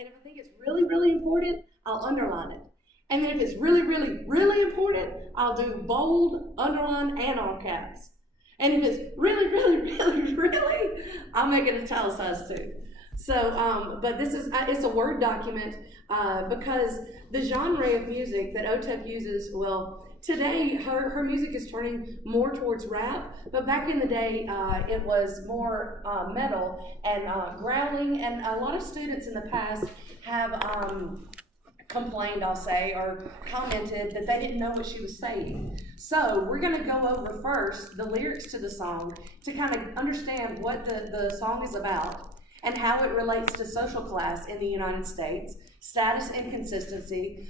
And if I think it's really, really important, I'll underline it. And then if it's really, really, really important, I'll do bold, underline, and all caps. And if it's really, really, really, really, I'll make it italicized too. So, but this is, it's a Word document because the genre of music that Otep uses, well, today her music is turning more towards rap, but back in the day it was more metal and growling, and a lot of students in the past have complained, I'll say, or commented that they didn't know what she was saying. So we're going to go over first the lyrics to the song to kind of understand what the song is about and how it relates to social class in the United States, status and consistency,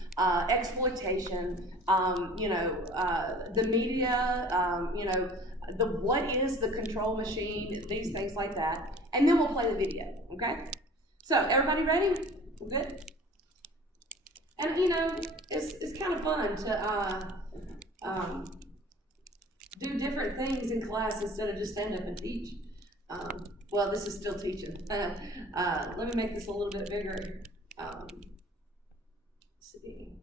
exploitation, the media, what is the control machine, these things like that. And then we'll play the video, okay? So everybody ready? We're good? And it's kind of fun to do different things in class instead of just stand up and teach. Well, this is still teaching. Let me make this a little bit bigger. Let's see.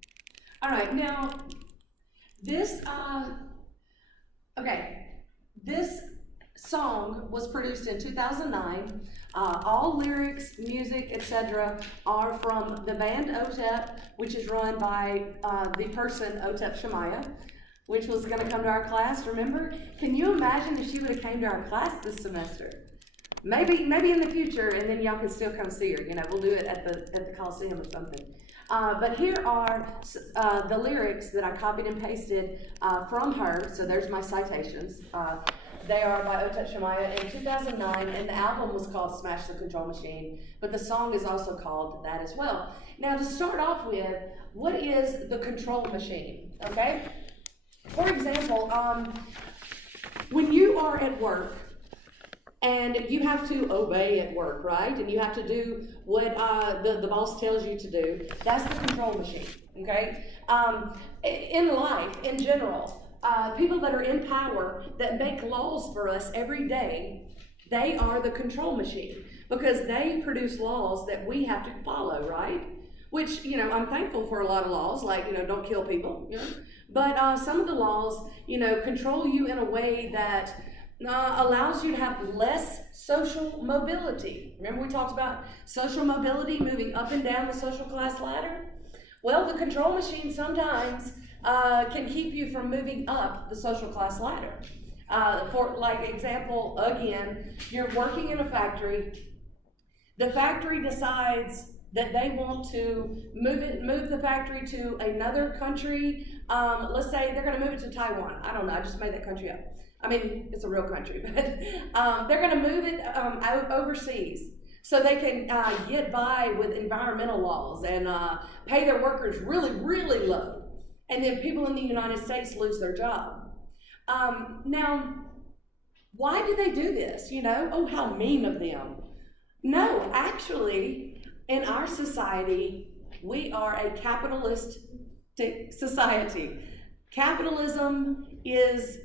All right, now this this song was produced in 2009. All lyrics, music, etc. are from the band Otep, which is run by the person Otep Shamaya, which was going to come to our class, remember? Can you imagine if she would have came to our class this semester? Maybe in the future, and then y'all can still come see her. We'll do it at the Coliseum or something. But here are the lyrics that I copied and pasted from her. So there's my citations. They are by Otep Shamaya in 2009, and the album was called Smash the Control Machine, but the song is also called that as well. Now, to start off with, what is the control machine, okay? For example, when you are at work, and you have to obey at work, right? And you have to do what the boss tells you to do. That's the control machine, okay? In life, in general, people that are in power that make laws for us every day, they are the control machine because they produce laws that we have to follow, right? Which, I'm thankful for a lot of laws, like, don't kill people, But some of the laws, control you in a way that allows you to have less social mobility. Remember we talked about social mobility, moving up and down the social class ladder? Well, the control machine sometimes can keep you from moving up the social class ladder. For example, again, you're working in a factory. The factory decides that they want to move the factory to another country. Let's say they're going to move it to Taiwan. I don't know. I just made that country up. I mean, it's a real country, but they're going to move it out overseas so they can get by with environmental laws and pay their workers really, really low. And then people in the United States lose their job. Now, why do they do this? Oh, how mean of them. No, actually, in our society, we are a capitalistic society. Capitalism is,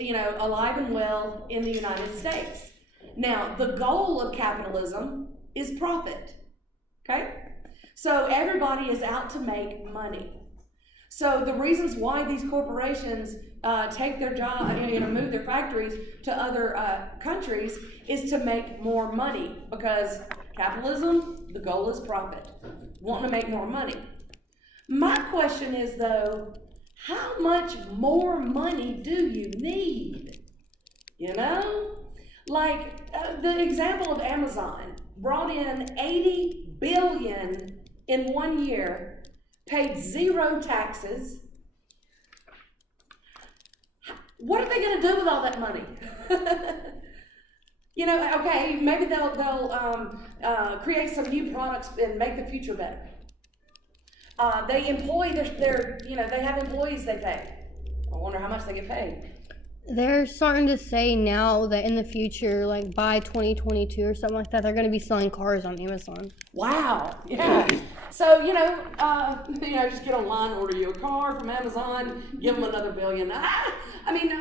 alive and well in the United States. Now, the goal of capitalism is profit, okay? So everybody is out to make money. So the reasons why these corporations take their job, move their factories to other countries is to make more money because capitalism, the goal is profit. Want to make more money. My question is, though, how much more money do you need? Like the example of Amazon brought in $80 billion in 1 year, paid 0 taxes. What are they going to do with all that money? Okay, maybe they'll create some new products and make the future better. They employ they have employees they pay. I wonder how much they get paid. They're starting to say now that in the future, like by 2022 or something like that, they're going to be selling cars on Amazon. Wow. Yeah. So, just get online, order you a car from Amazon, give them another $1 billion.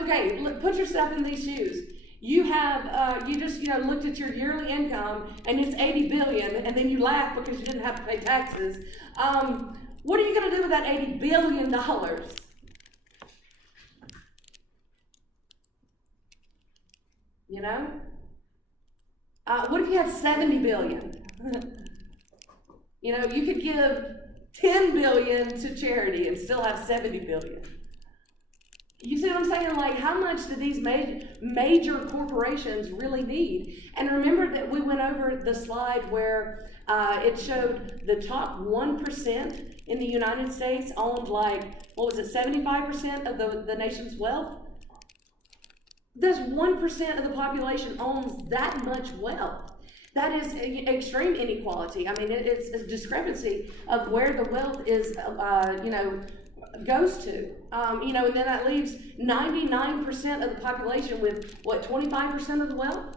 Okay, put yourself in these shoes. You have, you just, looked at your yearly income and it's 80 billion, and then you laugh because you didn't have to pay taxes. What are you going to do with that $80 billion? You know? What if you had 70 billion? You could give 10 billion to charity and still have 70 billion. You see what I'm saying? Like, how much do these major corporations really need? And remember that we went over the slide where it showed the top 1% in the United States owned, like, what was it, 75% of the nation's wealth? There's 1% of the population owns that much wealth. That is extreme inequality. I mean, it's a discrepancy of where the wealth is, goes to. And then that leaves 99% of the population with, what, 25% of the wealth?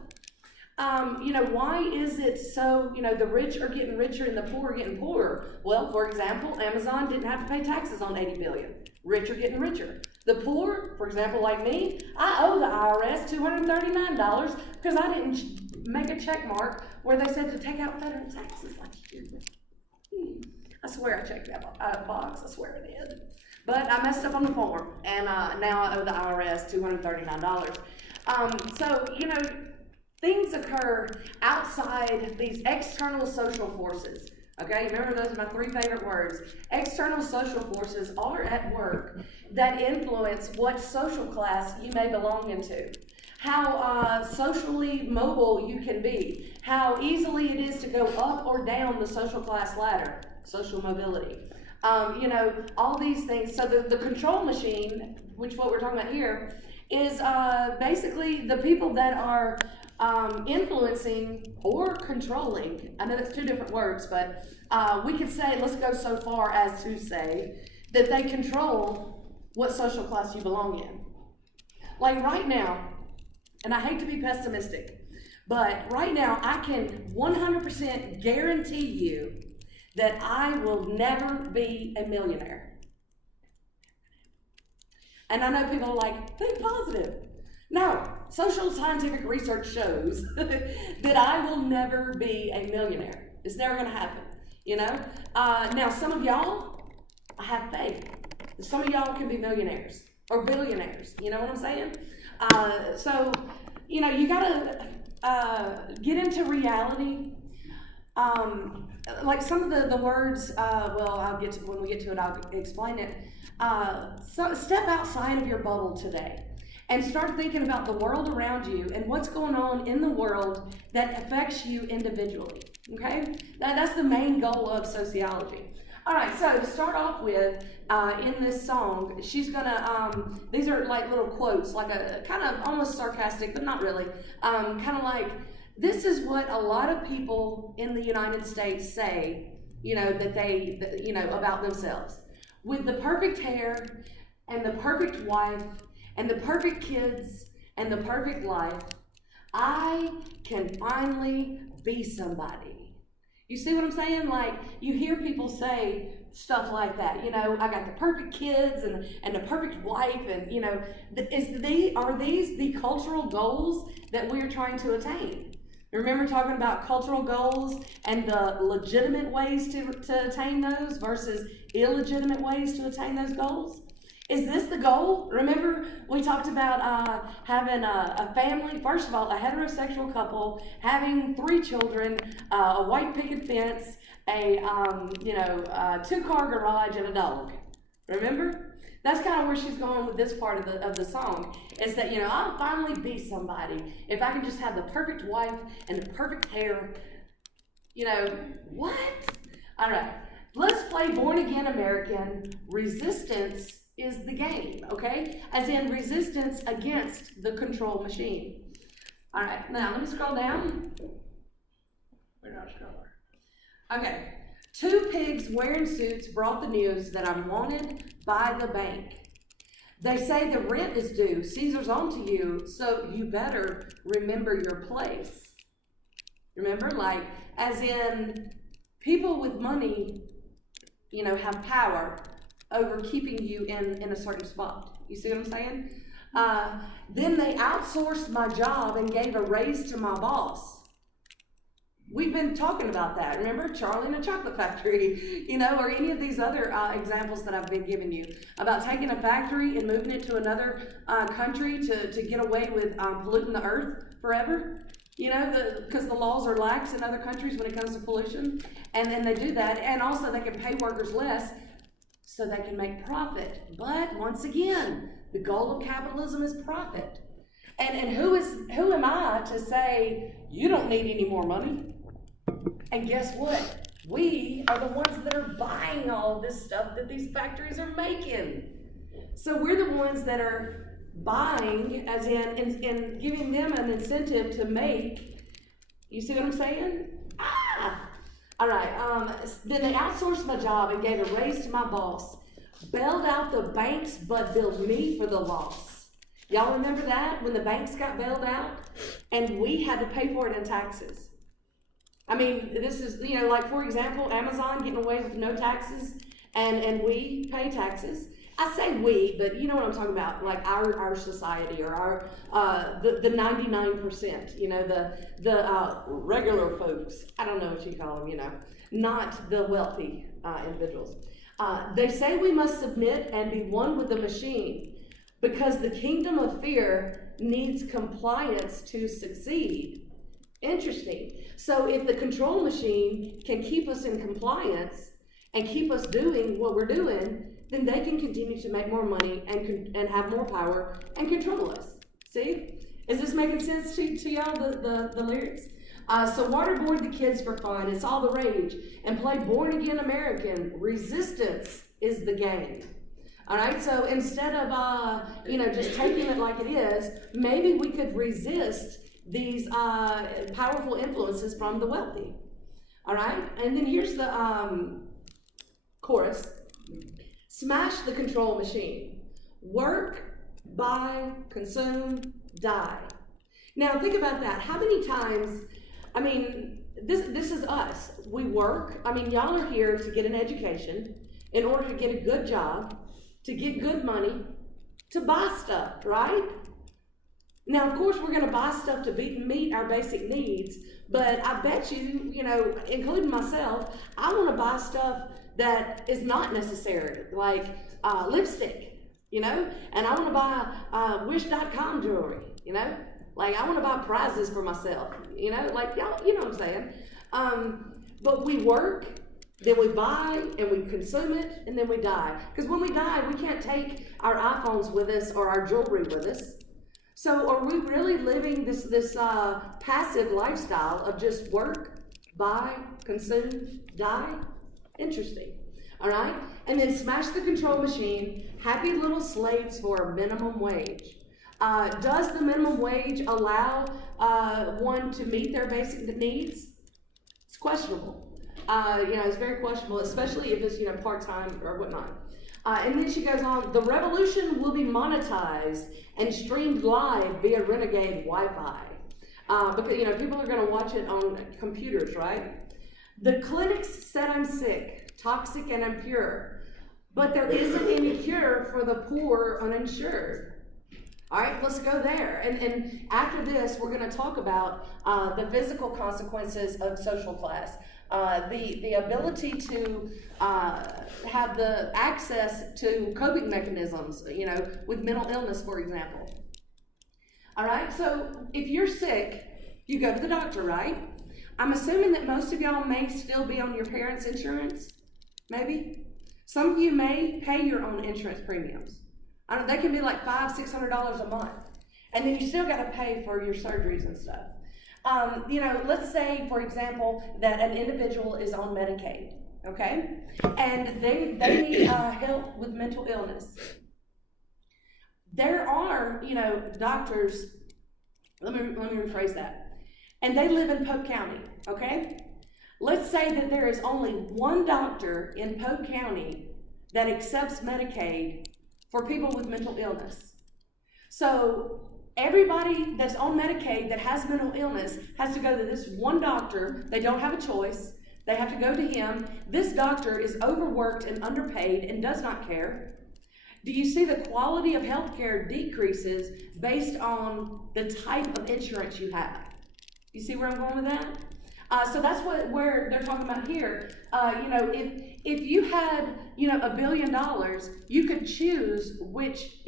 Why is it so, the rich are getting richer and the poor are getting poorer? Well, for example, Amazon didn't have to pay taxes on 80 billion. Rich are getting richer. The poor, for example, like me, I owe the IRS $239 because I didn't make a check mark where they said to take out federal taxes last year. I swear I checked that box. I swear I did. But I messed up on the form, and now I owe the IRS $239. Things occur outside these external social forces. Okay, remember those are my 3 favorite words. External social forces are at work that influence what social class you may belong into, how socially mobile you can be, how easily it is to go up or down the social class ladder, social mobility. All these things. So the control machine, which what we're talking about here, is basically the people that are influencing or controlling. I know that's 2 different words, but we could say, let's go so far as to say that they control what social class you belong in. Like right now, and I hate to be pessimistic, but right now I can 100% guarantee you that I will never be a millionaire. And I know people are like, think positive. No, social scientific research shows that I will never be a millionaire. It's never going to happen, Now, some of y'all, I have faith. Some of y'all can be millionaires or billionaires. You know what I'm saying? You got to get into reality. Like some of the words, I'll get to, when we get to it, I'll explain it. So step outside of your bubble today and start thinking about the world around you and what's going on in the world that affects you individually, okay? That's the main goal of sociology. All right, so to start off with, in this song, she's gonna, these are like little quotes, like a kind of almost sarcastic, but not really, kind of like, this is what a lot of people in the United States say, that they, about themselves. With the perfect hair and the perfect wife and the perfect kids and the perfect life, I can finally be somebody. You see what I'm saying? Like, you hear people say stuff like that. I got the perfect kids and the perfect wife, and, are these the cultural goals that we're trying to attain? Remember talking about cultural goals and the legitimate ways to attain those versus illegitimate ways to attain those goals? Is this the goal? Remember we talked about having a family, first of all, a heterosexual couple, having 3 children, a white picket fence, a 2-car garage, and a dog. Remember? That's kind of where she's going with this part of the song, is that, I'll finally be somebody if I can just have the perfect wife and the perfect hair. What? All right, let's play Born Again American. Resistance is the game, okay? As in resistance against the control machine. All right, now let me scroll down. Where did I scroll? Okay. 2 pigs wearing suits brought the news that I'm wanted by the bank. They say the rent is due. Caesar's on to you, so you better remember your place. Remember, like, as in people with money, have power over keeping you in a certain spot. You see what I'm saying? Then they outsourced my job and gave a raise to my boss. We've been talking about that. Remember Charlie and the Chocolate Factory, or any of these other examples that I've been giving you about taking a factory and moving it to another country to get away with polluting the earth forever. Because the laws are lax in other countries when it comes to pollution. And then they do that. And also they can pay workers less so they can make profit. But once again, the goal of capitalism is profit. And who am I to say, you don't need any more money? And guess what? We are the ones that are buying all of this stuff that these factories are making. So we're the ones that are buying, as in giving them an incentive to make. You see what I'm saying? All right. Then they outsourced my job and gave a raise to my boss. Bailed out the banks, but billed me for the loss. Y'all remember that? When the banks got bailed out and we had to pay for it in taxes. I mean, this is, like, for example, Amazon getting away with no taxes, and we pay taxes. I say we, but you know what I'm talking about, like our society, or our the 99%, the regular folks. I don't know what you call them, not the wealthy individuals. They say we must submit and be one with the machine because the kingdom of fear needs compliance to succeed. Interesting. So if the control machine can keep us in compliance and keep us doing what we're doing, then they can continue to make more money and have more power and control us. See? Is this making sense to y'all, the lyrics? So waterboard the kids for fun. It's all the rage. And play Born Again American. Resistance is the game. All right? So instead of, just taking it like it is, maybe we could resist these powerful influences from the wealthy. All right? And then here's the chorus. Smash the control machine. Work, buy, consume, die. Now think about that. How many times, this is us. We work. Y'all are here to get an education in order to get a good job, to get good money, to buy stuff, right? Now, of course, we're going to buy stuff to meet our basic needs, but I bet you, including myself, I want to buy stuff that is not necessary, like lipstick, and I want to buy Wish.com jewelry, like I want to buy prizes for myself, like y'all, you know what I'm saying. But we work, then we buy, and we consume it, and then we die. Because when we die, we can't take our iPhones with us or our jewelry with us. So are we really living this passive lifestyle of just work, buy, consume, die? Interesting. All right? And then smash the control machine, happy little slaves for a minimum wage. Does the minimum wage allow one to meet their basic needs? It's questionable. It's very questionable, especially if it's, part-time or whatnot. And then she goes on, the revolution will be monetized and streamed live via renegade Wi-Fi. Because, people are going to watch it on computers, right? The clinics said I'm sick, toxic and impure, but there isn't any cure for the poor uninsured. All right, let's go there. And after this, we're going to talk about the physical consequences of social class. The ability to have the access to coping mechanisms, with mental illness, for example. All right, so if you're sick, you go to the doctor, right? I'm assuming that most of y'all may still be on your parents' insurance, maybe. Some of you may pay your own insurance premiums. They can be like $500, $600 a month. And then you still got to pay for your surgeries and stuff. Let's say, for example, that an individual is on Medicaid, okay? And they need help with mental illness. There are, doctors, let me rephrase that. And they live in Polk County, okay? Let's say that there is only one doctor in Polk County that accepts Medicaid for people with mental illness. So everybody that's on Medicaid that has mental illness has to go to this one doctor. They don't have a choice. They have to go to him. This doctor is overworked and underpaid and does not care. Do you see the quality of healthcare decreases based on the type of insurance you have? You see where I'm going with that? So that's where they're talking about here. If you had, $1 billion, you could choose which,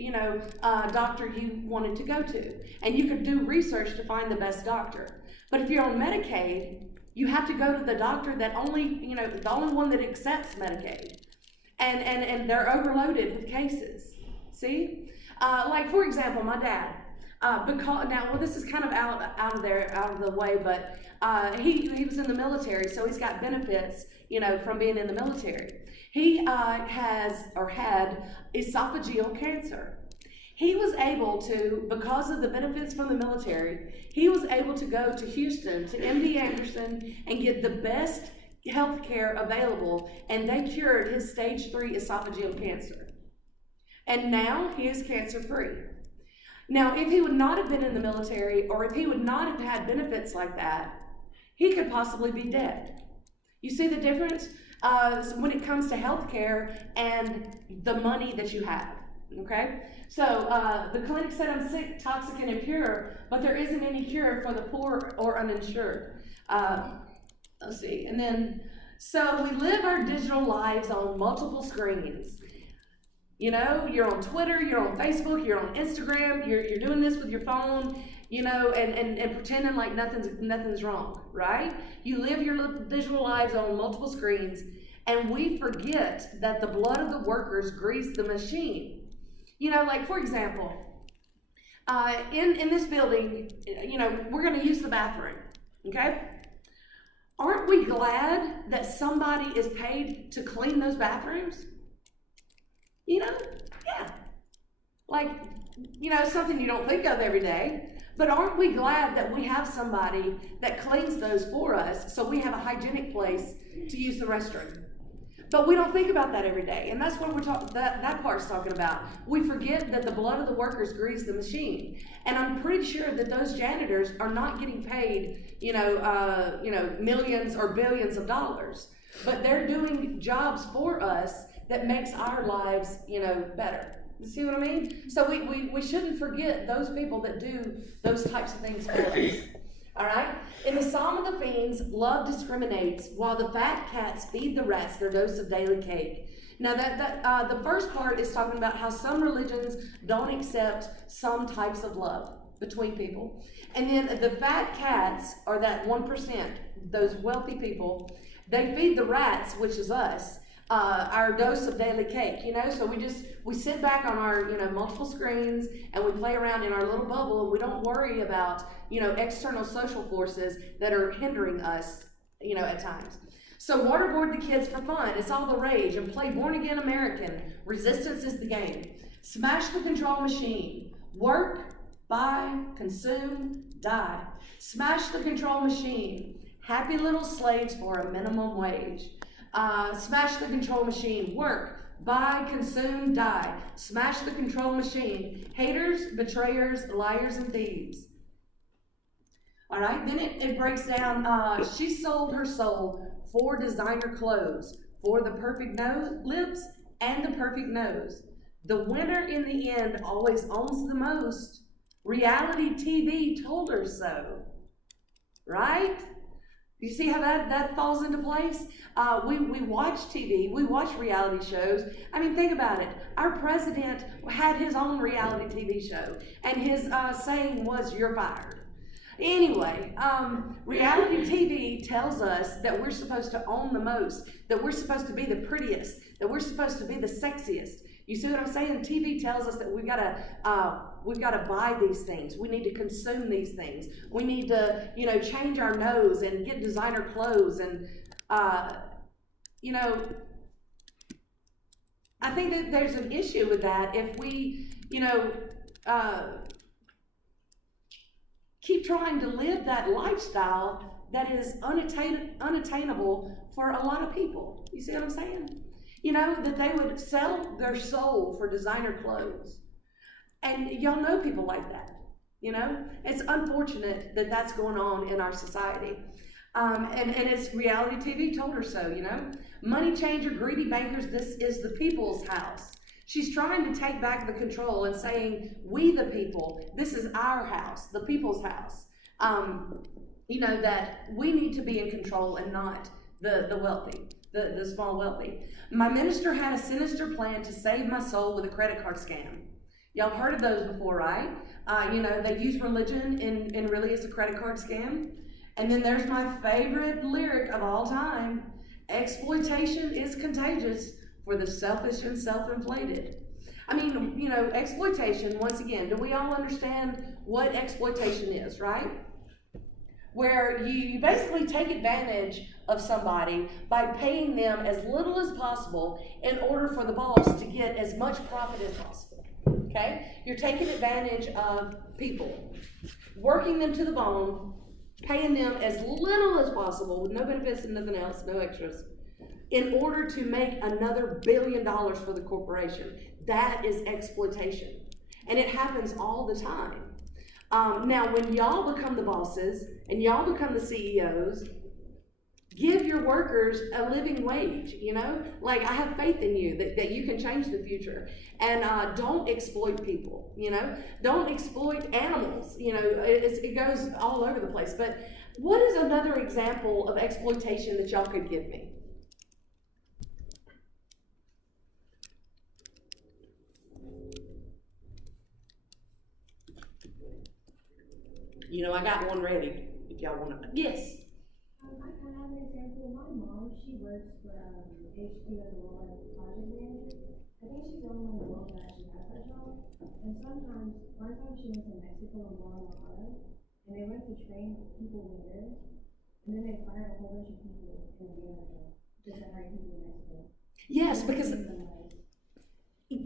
doctor you wanted to go to. And you could do research to find the best doctor. But if you're on Medicaid, you have to go to the doctor that only, the only one that accepts Medicaid. And they're overloaded with cases. See? Like, for example, my dad. This is kind of out of the way, but he was in the military, so he's got benefits, from being in the military. He had esophageal cancer. He was able to, because of the benefits from the military, he was able to go to Houston, to MD Anderson, and get the best health care available, and they cured his stage 3 esophageal cancer. And now he is cancer-free. Now, if he would not have been in the military, or if he would not have had benefits like that, he could possibly be dead. You see the difference when it comes to health care and the money that you have, okay? So the clinic said I'm sick, toxic, and impure, but there isn't any cure for the poor or uninsured. Let's see, and then, so we live our digital lives on multiple screens. You're on Twitter, you're on Facebook, you're on Instagram, you're doing this with your phone, and pretending like nothing's wrong, right? You live your digital lives on multiple screens, and we forget that the blood of the workers grease the machine. Like, for example, in this building, we're going to use the bathroom, okay? Aren't we glad that somebody is paid to clean those bathrooms? Yeah. Like, something you don't think of every day. But aren't we glad that we have somebody that cleans those for us so we have a hygienic place to use the restroom? But we don't think about that every day. And that's what we're talking, that part's talking about. We forget that the blood of the workers grease the machine. And I'm pretty sure that those janitors are not getting paid, millions or billions of dollars. But they're doing jobs for us that makes our lives, better. You see what I mean? So we shouldn't forget those people that do those types of things for us. All right? In the Psalm of the Fiends, love discriminates, while the fat cats feed the rats their dose of daily cake. Now, the first part is talking about how some religions don't accept some types of love between people. And then the fat cats are that 1%, those wealthy people. They feed the rats, which is us, our dose of daily cake, so we sit back on our, multiple screens, and we play around in our little bubble, and we don't worry about, external social forces that are hindering us, at times. So waterboard the kids for fun. It's all the rage. And play Born Again American. Resistance is the game. Smash the control machine. Work, buy, consume, die. Smash the control machine. Happy little slaves for a minimum wage. Smash the control machine. Work, buy, consume, die. Smash the control machine. Haters, betrayers, liars, and thieves. All right, then it breaks down. She sold her soul for designer clothes, for the perfect lips and the perfect nose. The winner in the end always owns the most. Reality TV told her so. Right? You see how that falls into place? We watch TV, we watch reality shows. I mean, think about it. Our president had his own reality TV show, and his saying was, "You're fired." Anyway, reality TV tells us that we're supposed to own the most, that we're supposed to be the prettiest, that we're supposed to be the sexiest. You see what I'm saying? TV tells us that we've got to buy these things. We need to consume these things. We need to, change our nose and get designer clothes. And, I think that there's an issue with that if we, keep trying to live that lifestyle that is unattainable for a lot of people. You see what I'm saying? That they would sell their soul for designer clothes. And y'all know people like that, It's unfortunate that that's going on in our society. And it's reality TV told her so, Money changer, greedy bankers, this is the people's house. She's trying to take back the control and saying, we the people, this is our house, the people's house. That we need to be in control and not the wealthy, the small wealthy. My minister had a sinister plan to save my soul with a credit card scam. Y'all have heard of those before, right? They use religion and really it's a credit card scam. And then there's my favorite lyric of all time. Exploitation is contagious for the selfish and self-inflated. Exploitation, once again, do we all understand what exploitation is, right? Where you basically take advantage of somebody by paying them as little as possible in order for the boss to get as much profit as possible. Okay? You're taking advantage of people, working them to the bone, paying them as little as possible with no benefits and nothing else, no extras, in order to make another $1 billion for the corporation. That is exploitation. And it happens all the time. Now, when y'all become the bosses and y'all become the CEOs, give your workers a living wage, Like, I have faith in you that you can change the future. And don't exploit people, Don't exploit animals, It goes all over the place. But what is another example of exploitation that y'all could give me? I got one ready if y'all want to. Yes. I have an example. My mom, she works for HQ as a role as project manager. I think she's the only one in the world that actually has that job. And sometimes, one time she went to Mexico and Guadalajara, and they went to train people there, and then they fired a whole bunch of people in America just to hire people in Mexico. Yes, because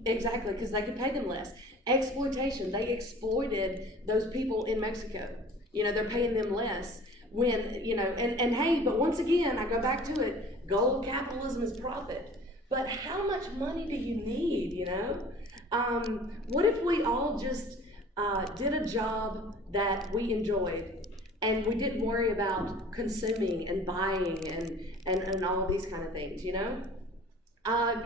exactly, because they could pay them less. Exploitation. They exploited those people in Mexico. They're paying them less. When, and hey, but once again, I go back to it, goal of capitalism is profit. But how much money do you need, What if we all just did a job that we enjoyed and we didn't worry about consuming and buying and all of these kind of things,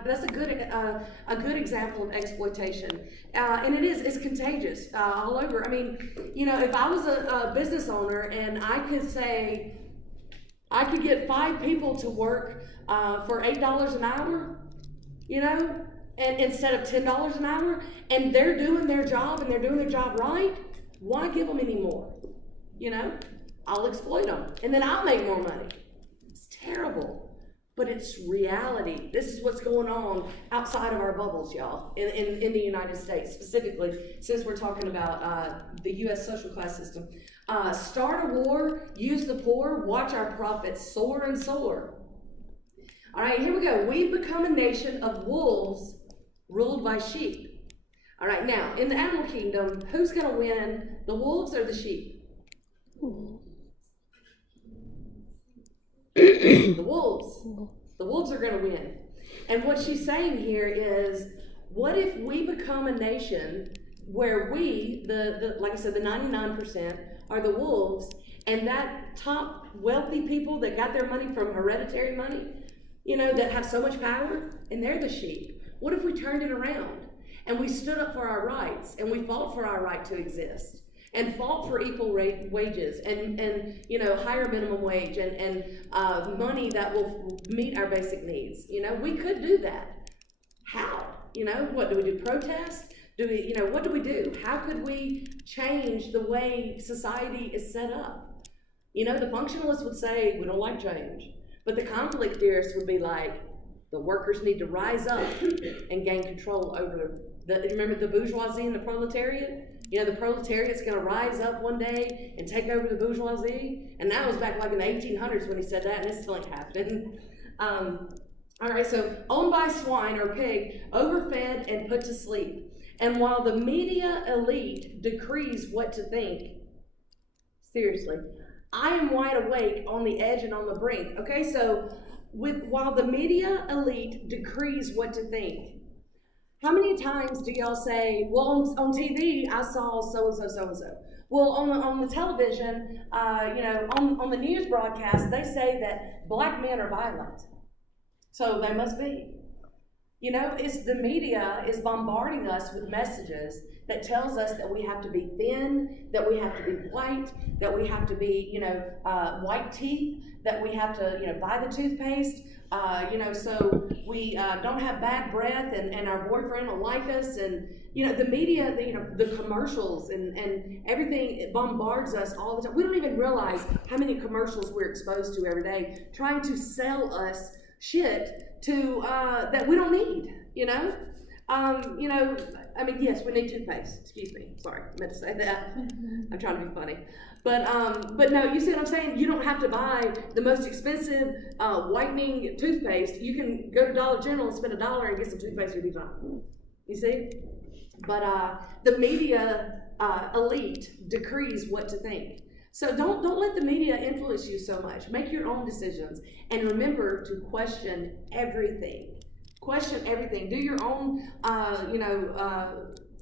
That's a good example of exploitation, and it's contagious all over. If I was a business owner and I could say I could get 5 people to work for $8 an hour, and instead of $10 an hour, and they're doing their job and they're doing their job right, why give them any more? I'll exploit them, and then I'll make more money. It's terrible. But it's reality. This is what's going on outside of our bubbles, y'all, in the United States, specifically, since we're talking about the U.S. social class system. Start a war, use the poor, watch our profits soar and soar. All right, here we go. We become a nation of wolves ruled by sheep. All right, now, in the animal kingdom, who's going to win, the wolves or the sheep? The wolves. The wolves are going to win. And what she's saying here is, what if we become a nation where we, like I said, the 99% are the wolves, and that top wealthy people that got their money from hereditary money, that have so much power, and they're the sheep. What if we turned it around and we stood up for our rights and we fought for our right to exist? And fought for equal wages and higher minimum wage and money that will meet our basic needs. We could do that. How? What do we do? Protest? What do we do? How could we change the way society is set up? The functionalists would say, we don't like change. But the conflict theorists would be like, the workers need to rise up and gain control over remember the bourgeoisie and the proletariat? The proletariat's going to rise up one day and take over the bourgeoisie. And that was back like in the 1800s when he said that, and it's still ain't happening. All right, so owned by swine or pig, overfed and put to sleep. And while the media elite decrees what to think, seriously, I am wide awake on the edge and on the brink. Okay, so while the media elite decrees what to think, how many times do y'all say, well, on TV, I saw so-and-so, so-and-so. Well, on the television, on the news broadcast, they say that black men are violent. So they must be. You know, it's the media is bombarding us with messages that tells us that we have to be thin, that we have to be white, that we have to be, white teeth, that we have to, buy the toothpaste, so we don't have bad breath and our boyfriend will like us. And, the media, the commercials and everything, it bombards us all the time. We don't even realize how many commercials we're exposed to every day trying to sell us shit to that we don't need, yes, we need toothpaste. Excuse me. Sorry, I meant to say that. I'm trying to be funny. But no, you see what I'm saying? You don't have to buy the most expensive whitening toothpaste. You can go to Dollar General and spend $1 and get some toothpaste, you'll be fine. You see? But the media elite decrees what to think. So don't let the media influence you so much. Make your own decisions, and remember to question everything. Question everything. Do your own,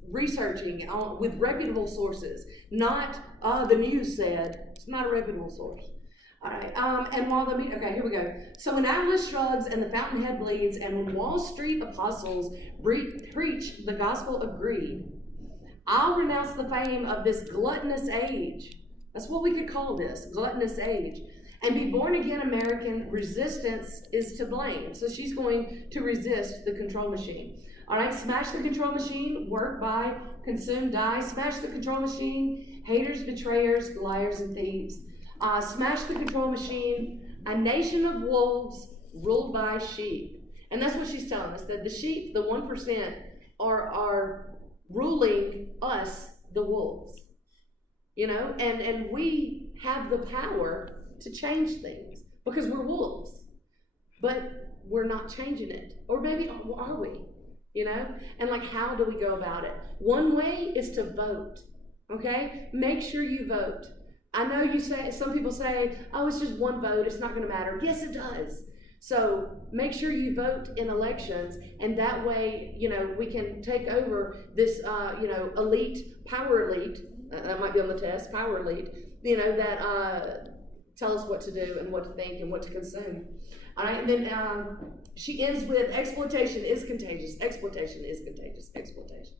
researching with reputable sources. Not the news said. It's not a reputable source. All right. And while the media, okay, here we go. So when avarice shrugs and the fountainhead bleeds, and when Wall Street apostles preach the gospel of greed, I'll renounce the fame of this gluttonous age. That's what we could call this, gluttonous age. And be born again American. Resistance is to blame. So she's going to resist the control machine. All right, smash the control machine, work, buy, consume, die. Smash the control machine, haters, betrayers, liars, and thieves. Smash the control machine, a nation of wolves ruled by sheep. And that's what she's telling us, that the sheep, the 1%, are ruling us, the wolves. And we have the power to change things because we're wolves. But we're not changing it. Or maybe are we? And how do we go about it? One way is to vote. Okay? Make sure you vote. I know some people say, oh, it's just one vote, it's not going to matter. Yes, it does. So make sure you vote in elections, and that way, we can take over this, elite, power elite, that might be on the test, power elite, that tell us what to do and what to think and what to consume. All right, and then she ends with exploitation is contagious, exploitation is contagious, exploitation.